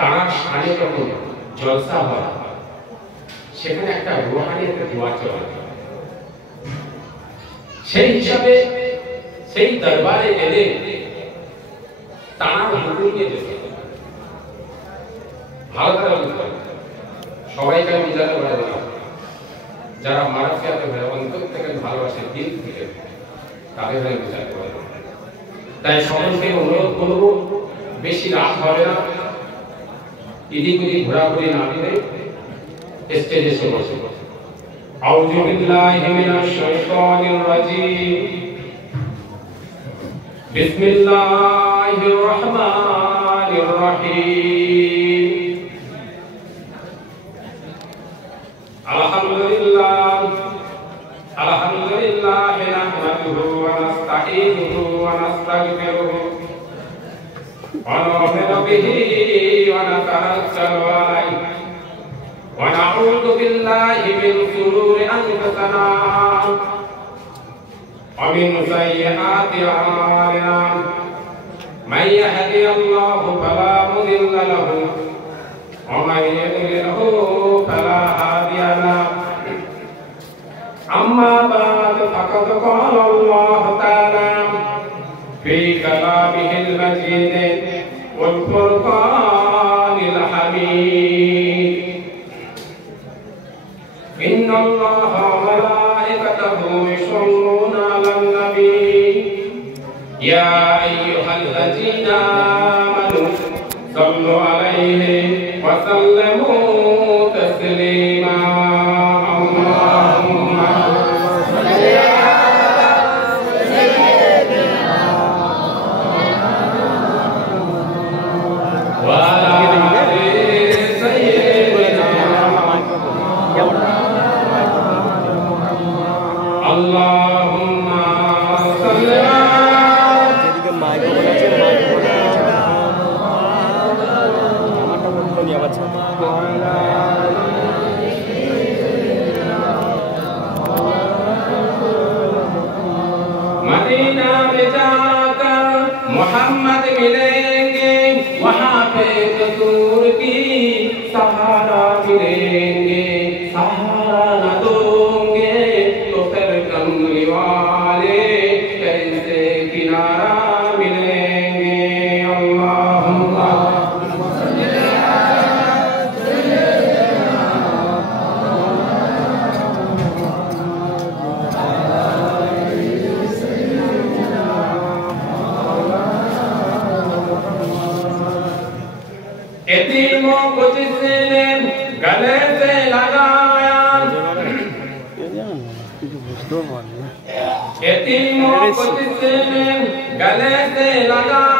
তার শানে যখন জলসা হয় সেখানে একটা রুহানি একটা দোয়া চলে সেই হিসাবে সেই দরবারে এলে তার হুকুমকে যেতে ভালো করে বলতে সবাইকে আমি জানতে পারি না যারা মারাফিয়াতে হয় অন্তর থেকে ভালোবাসে দিল থেকে তাদের হয়ে বুঝাতে পারে তাই সকলকে অনুরোধ করবো বেশি রাত হবে না এদিক ওদিক ঘোরাঘুরি না দিলে স্টেজে এসে বসে আউযু বিল্লাহি মিনাশ শাইতানির রাজীম বিসমিল্লাহির রহমানির রহিম আলহামদুলিল্লাহ নাহমাদুহু ওয়া নাস্তাঈনুহু ওয়া নাস্তাগফিরুহু ওয়া নু'মিনু বিহি ওয়া নাতাওয়াক্কালু আলাইহি ওয়া নাউযু বিল্লাহি মিন শুরুরি আনফুসিনা ওয়া মিন সাইয়্যাতি আ'মালিনা মান ইয়াহদিহিল্লাহু ফালা মুদিল্লা লাহু ওয়া মান ইউদ্লিলহু ফালা হাদিয়া লাহু أما بعد فقد قال الله تعالى في كلامه المجيد والفرقان الحميد إن الله وملائكته يصلون على النبي يا أيها الذين آمنوا صلوا عليه وسلموا تسليما मदीना में जाकर मोहम्मद मिलेंगे वहाँ पे कसूर की सहारा मिलेंगे सहारा न दोगे तो फिर कमली वाले कैसे किनारा मिलेंगे अल्लाहुम्मा यतीमों को जिसने गले से लगाया यतीमों को जिसने गले से लगाया